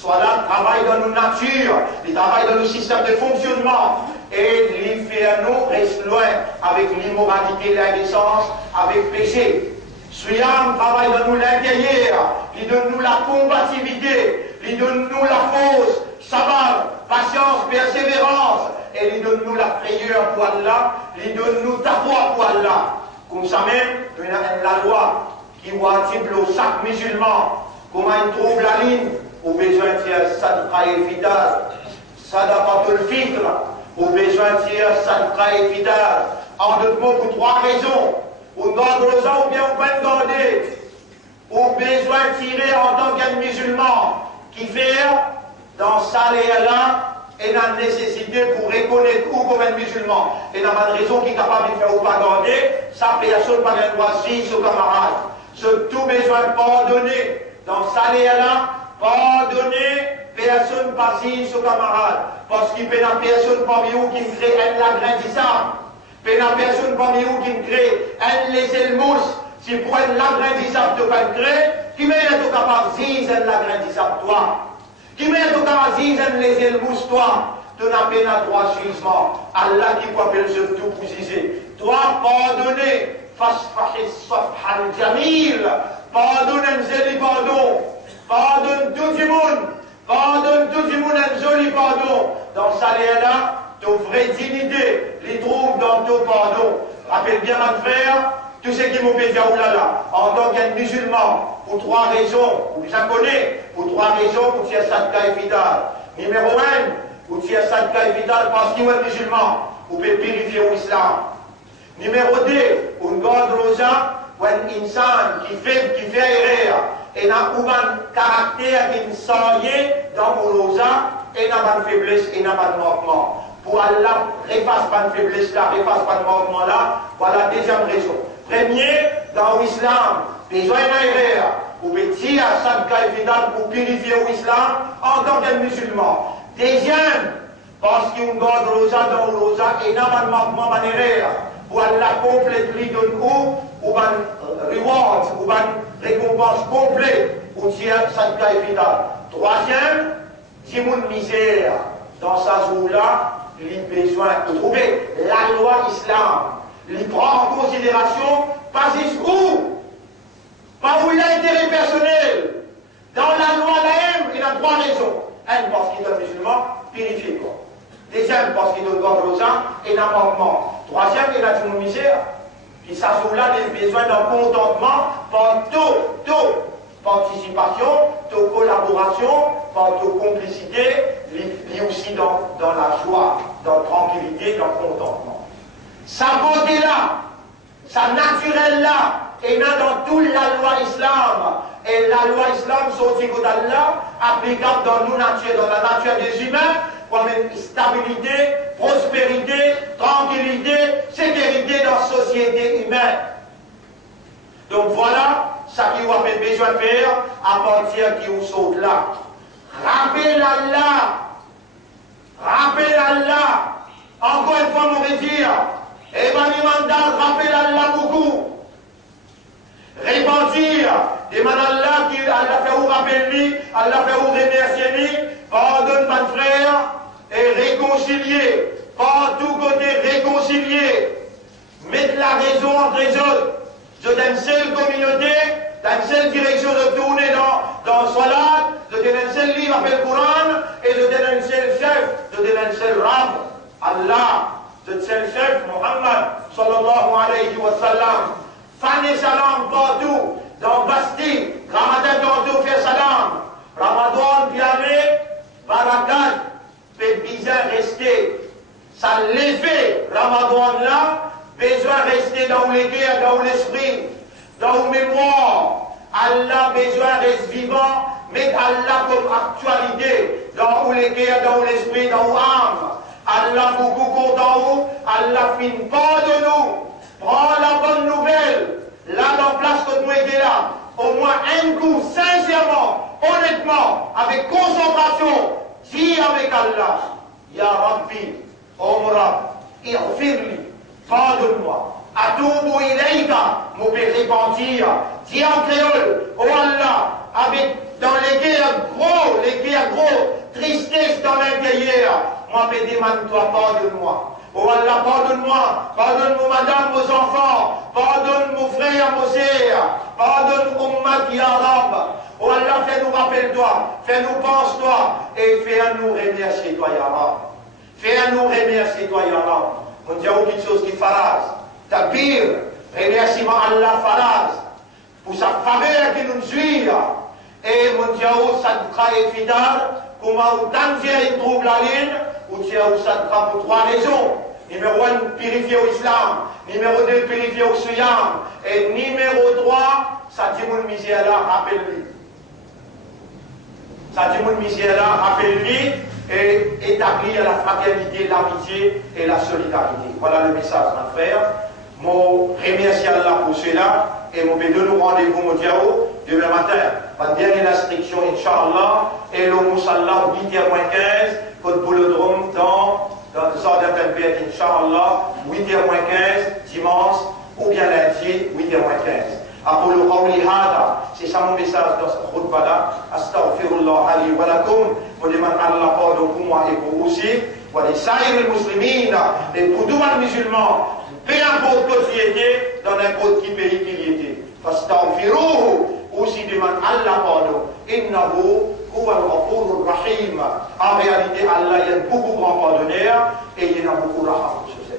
Soit là, travaille dans nos natures, il travaille dans nos systèmes de fonctionnement, et il fait à nous reste loin avec l'immoralité, l'indécence, avec le péché. Suyam travaille dans nous l'intérieur, il donne nous la combativité, il donne nous la force, savoir, patience, persévérance, et et il donne-nous la prière pour Allah, il donne-nous ta foi pour Allah. Comme ça même, il y a la loi qui voit chaque musulman, comment il trouve la ligne, au besoin de faire sadqa et fidal, sadaqatul fitr, au besoin de faire sadqa et fidal. En d'autres mots, pour trois raisons. Ou garde ou bien on peut garder. Au besoin de tirer en tant qu'un musulman qui fait dans sa là et la nécessité pour reconnaître ou comme un musulman. Et n'a pas de raison qui est capable de faire ou pas garder, ça personne pas un droit suisse au camarade. Ce tout besoin de pardonner dans sa là, pardonner, personne pas suisse au camarade. Parce qu'il n'y a personne parmi vous qui me crée un lagrin d'islam. Il n'y a personne parmi vous qui me crée un laisser le mousse. Si pour un lagrin d'islam tu pas créer, qui met tout capable de dire un lagrin d'islam toi. Qui met tout capable de dire un laisser le mousse toi. Tu n'as pas le droit jugement. Allah qui peut appeler ce tout pour dire. Toi, pardonner. Fasfahis safhan jamil. Pardonne un joli pardon. Pardonne tout le monde. Pardonne tout le monde un joli pardon. Dans sa là, ton vraie dignité, les trouve dans ton pardon. Rappelle bien, mon frère, tout ce qui m'ont fait dire, oulala, en tant qu'un musulman, pour trois raisons, vous les connaissez, pour trois raisons, pour faire sadqa et fidal. Numéro un, pour faire sadqa et fidal parce qu'il est musulman, vous pouvez purifier l'islam. Numéro deux, pour une garde rosa, pour un insan qui fait erreur, et n'a aucun caractère qui s'enlève dans mon rosa, et n'a pas de faiblesse, et n'a pas de manquement. Pour Allah, refasse pas de faiblesse là, refasse pas de manquement là, voilà la deuxième raison. Premier, dans l'islam, besoin d'un erreur, vous pouvez tirer à sadqa et fidal pour purifier l'islam en tant que musulman. Deuxième, parce qu'on garde l'osa dans l'osa et n'a pas de manquement, pas d'erreur. Pour Allah complètement donne ou un reward, ou une récompense complète pour tirer sadqa et fidal. Troisième, si mon misère dans sa jour-là, il a besoin de trouver la loi islam. Il prend en considération pas jusqu'où, pas où il a intérêt personnel. Dans la loi là, il a trois raisons. Un, parce qu'il est musulman, purifié quoi. Deuxième, parce qu'il doit garder le sang et n'a manquement. Troisième, il a une misère. Qui s'assoit là, il a besoin d'un contentement par toute participation, toute collaboration, par toute complicité, il est aussi dans la joie, dans la tranquillité, dans le contentement. Sa beauté là, sa naturelle là, et là dans toute la loi islam. Et la loi islam, sortie d'Allah, applicable dans nos natures, dans la nature des humains, comme une stabilité, prospérité, tranquillité, sécurité dans la société humaine. Donc voilà ce qu'il vous avez besoin de faire à partir qui vous saute là. Rappelez Allah, encore une fois, on va dire, Emmanuel Mandal, rappelez Allah beaucoup. Répandir, demande Allah qui Allah fait vous rappeler, Allah fait vous remercier lui, pardonne mon frère et réconcilier, par tous côtés réconcilier, mettre la raison entre les autres. Je donne une seule communauté, dans une seule direction de tourner dans Salat, je donne un seul livre appelé le Coran, et je donne un seul chef, je donne un seul rab, Allah, je donne un seul chef, Muhammad, sallallahu alayhi wa sallam. Fanny salam partout, dans Bastille, Ramadan partout, fait salam. Ramadan, bienvenue, barakat, fait bien rester. Ça l'effet, Ramadan là, besoin de rester dans les guerres, dans l'esprit, dans la mémoire. Allah besoin de rester vivant, mettre Allah comme actualité, dans les guerres, dans l'esprit, dans l'âme. Allah beaucoup content, Allah finit pas de nous. Prends la bonne nouvelle, là dans la place que nous étions là, au moins un coup, sincèrement, honnêtement, avec concentration, dis avec Allah, Ya Rabbi, Omrab, Irfirli, pardonne-moi, Atoubu Ilayka, mon père repentir, dis en créole, oh Allah, avec dans les guerres gros, tristesse dans l'intérieur, moi, demande-toi, pardonne-moi. Oh Allah, pardonne-moi, pardonne-moi madame, vos enfants, pardonne mon frère, mon sœurs, pardonne Ummat Ya Rab. Oh Allah, fais-nous rappelle-toi, fais-nous pense-toi, et fais-nous remercier toi Ya Rab. Fais-nous remercier toi, Ya Rab. On dit quelque chose qui faraz. Tabir, remerciement Allah faraz. Pour sa faveur qui nous suit. Et mon Dieu, ça et fidèle. Comment danger trouve la ligne. Ou Dieu, ça pour trois raisons. Numéro 1, purifier au islam. Numéro 2, purifier au siyam. Et numéro 3, ça dit mon misère là, rappelle-lui. Ça dit mon misère là, rappelle-lui. Et établir la fraternité, l'amitié et la solidarité. Voilà le message, mon frère. Mon remercie Allah pour cela. Et mon bédou nous rendez-vous, mon Diao, demain matin. Ma dernière instruction, Inch'Allah. Et le Moussalla, 8h15, code Boulodrome dans Zordin Tempête, Inch'Allah, 8h15, dimanche, ou bien lundi, 8h15. أقول قولي هذا c'est ça mon message dans cette khutbah là astaghfirullah li wa lakum je demande Allah pardon pour moi et pour vous aussi wa li sa'ir al-muslimina et pour tous les musulmans peu importe qui était dans n'importe quel pays qu'il était fastaghfiruhu aussi demande Allah pardon innahu huwa al-ghafurur rahim en réalité Allah il est beaucoup grand pardonneur et il y en a beaucoup raham sur cette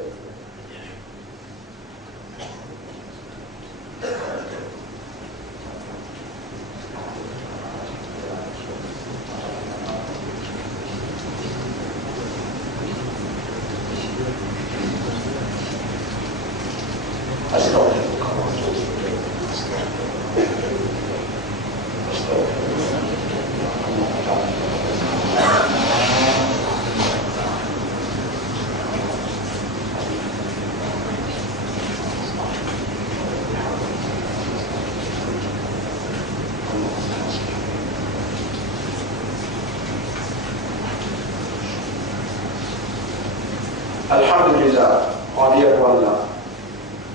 Alhamdulillah, on dit pour Allah,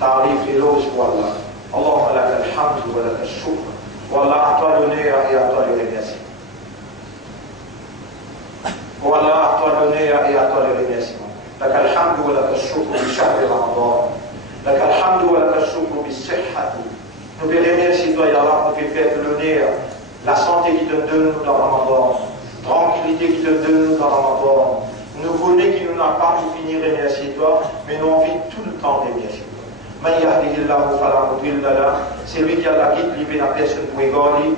tarif et louange pour Allah. Allahumma laka al-hamd wa laka al-shukr. Wallah, à toi l'honneur et à toi le remerciement. Wallah, à toi l'honneur et à toi le remerciement. Laka al-hamd wa laka al-shukr bi shahr Ramadan. Laka al-hamd wa laka al-shukr bi sihhati. Nous te remercions, toi, Ya Rab, nous te fais l'honneur, la santé qui te donne dans Ramadan, tranquillité qui te donne dans Ramadan. Nous connaissons qu'il n'a pas pour finir de remercier toi, mais nous envie tout le temps de remercier toi. C'est lui qui a la guide, lui, la personne pour égarer.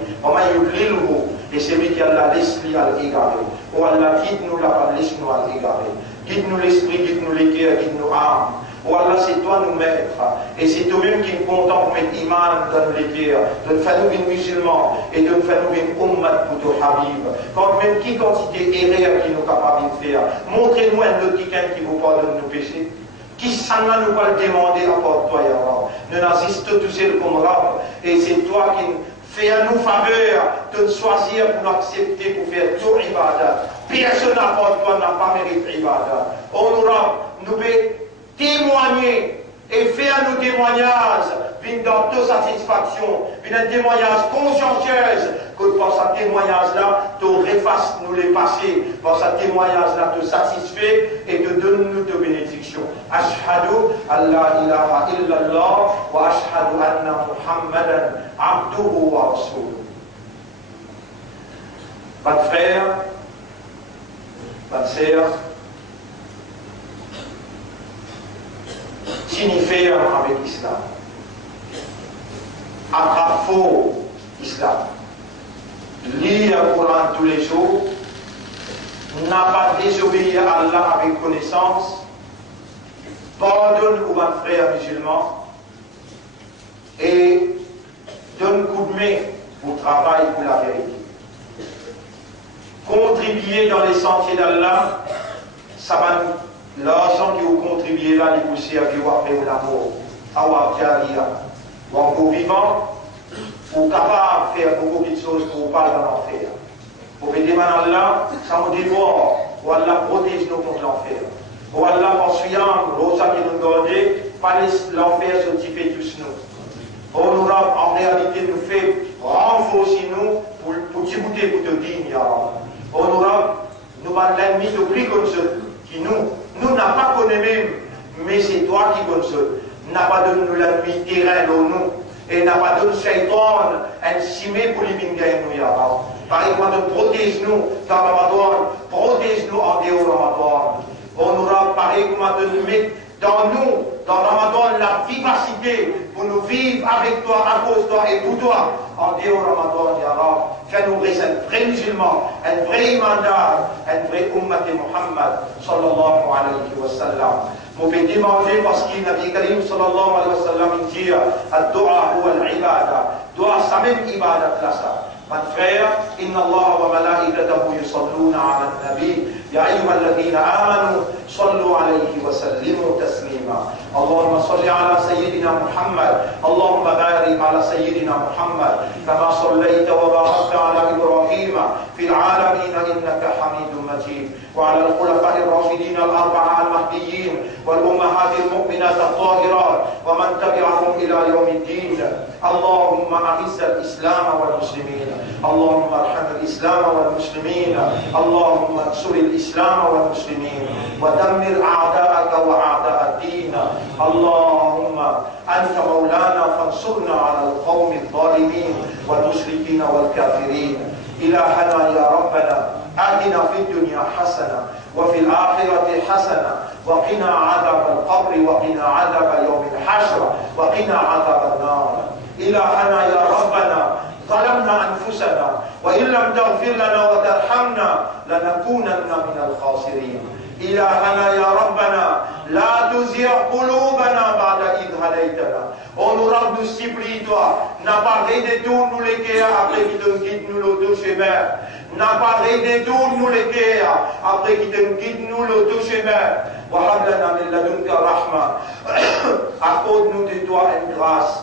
Et c'est lui qui a la l'esprit à l'égarer. Oh Allah, guide-nous la laisse-nous à l'égarer. Guide-nous l'esprit, guide-nous les cœurs, guide-nous âmes. Oh Allah, c'est toi nous maître. Et c'est toi-même qui nous contente pour mettre iman dans les cœurs, de nous faire nous une musulman et de nous faire nous une ummat pour ton habib. Quand même qui quantité erreur qui nous capable de faire. Montrez-nous un autre quelqu'un qui vous pardonne nos péchés. Qui s'en a nous pas le demander à part toi, Ya Rab. Nous n'assiste tous seul comme Rab. Et c'est toi qui fais à nous faveur de nous choisir pour nous accepter pour faire tout ibadat. Personne à part toi n'a pas mérité ibadat. Oh nous Rab, nous pouvons témoigner et faire nos témoignages, viennent dans toute satisfaction, viennent un témoignage consciencieux, que par ce témoignage-là, tu effaces nous les passés, par ce témoignage-là, te satisfait et te donne nous de bénédictions. Ashhadu alla ilaha illallah wa ashhadu anna Muhammadan abduhu wa rasuluhu. Pas de frère, pas de sœur, signifie avec l'islam. Attrape faux islam. Lire le Coran tous les jours. N'a pas désobéir à Allah avec connaissance. Pardonne aux frères musulmans. Et donne coup de main au travail pour la vérité. Contribuer dans les sentiers d'Allah, ça va nous. L'argent qui vous contribuez là, il vous sert à vivre après l'amour, à Wakiaria, ou encore vivant, ou capable de faire beaucoup de choses pour ne pas dans l'enfer. Vous pouvez demander à Allah, ça nous dévore, ou Allah protège nous contre l'enfer. Ou Allah, en suivant, l'osa qui nous garde, pas laisse l'enfer se tirer tous nous. On nous en réalité nous fait renforcer nous pour t'écouter, pour te dire, on nous va l'ennemi de prix comme ça, qui nous n'a pas connu même, mais c'est toi qui connais. N'a pas donné nous l'ennemi terrain dans nous, et n'a pas donné Shaitan un cimé pour les bingaïs nous, ya Rab. Par exemple, protège-nous dans Ramadan, protège-nous en dehors de Ramadan. On nous a parlé comment de nous mettre dans nous, dans Ramadan, la vivacité pour nous vivre avec toi, à cause de toi et pour toi. En Dieu Ramadan, Ya Rab, fais-nous un vrai musulman, un vrai imandar, un vrai ummat de Muhammad, sallallahu alayhi wa sallam. Mon petit manger parce qu'il Nabi Karim sallallahu alayhi wa sallam dit الدعاء هو العبادة. دعاء ça même ibadat là ça. Mon frère, إن الله وملائكته يصلون على النبي يا أيها الذين آمنوا صلوا عليه وسلموا تسليما. اللهم صل على سيدنا محمد، اللهم بارك على سيدنا محمد كما صليت وباركت على إبراهيم في العالمين إنك حميد مجيد، وعلى الخلفاء الراشدين الأربعة المهديين والأمهات المؤمنات الطاهرات ومن تبعهم إلى يوم الدين. اللهم أعز الإسلام والمسلمين، اللهم ارحم الإسلام والمسلمين، اللهم انصر الإسلام والمسلمين ودمر أعداءك وأعداء الدين. اللهم أنت مولانا فانصرنا على القوم الظالمين والمشركين والكافرين. إلهنا يا ربنا آتنا في الدنيا حسنة وفي الآخرة حسنة وقنا عذاب القبر وقنا عذاب يوم الحشر وقنا عذاب النار. إلهنا يا ربنا ظلمنا أنفسنا وإن لم تغفر لنا وترحمنا لنكونن من الخاسرين. إلهنا يا ربنا لا تزغ قلوبنا بعد إذ هديتنا. On nous rend nous supplie toi, n'a pas détourne nous les cœurs après qu'il te guide nous le tout chemin. N'a pas détourne nous les cœurs après qu'il te guide nous le tout chemin. وهب لنا من لدنك رحمة. accorde-nous de toi une grâce.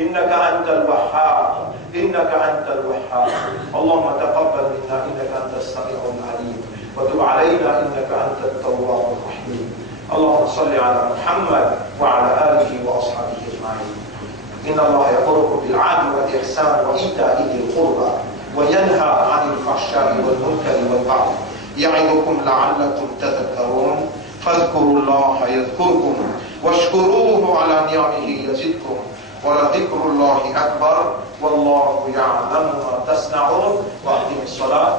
إنك أنت الوهاب، إنك أنت الوهاب. اللهم تقبل منا إنك أنت السميع العليم وتب علينا إنك أنت التواب الرحيم. اللهم صل على محمد وعلى آله وأصحابه أجمعين. إن الله يأمركم بالعدل والإحسان وإيتاء ذي القربى وينهى عن الفحشاء والمنكر والبغي يعظكم لعلكم تذكرون. فاذكروا الله يذكركم واشكروه على نعمه يزدكم ولذكر الله أكبر والله يعلم ما تصنعون. وأقم الصلاة.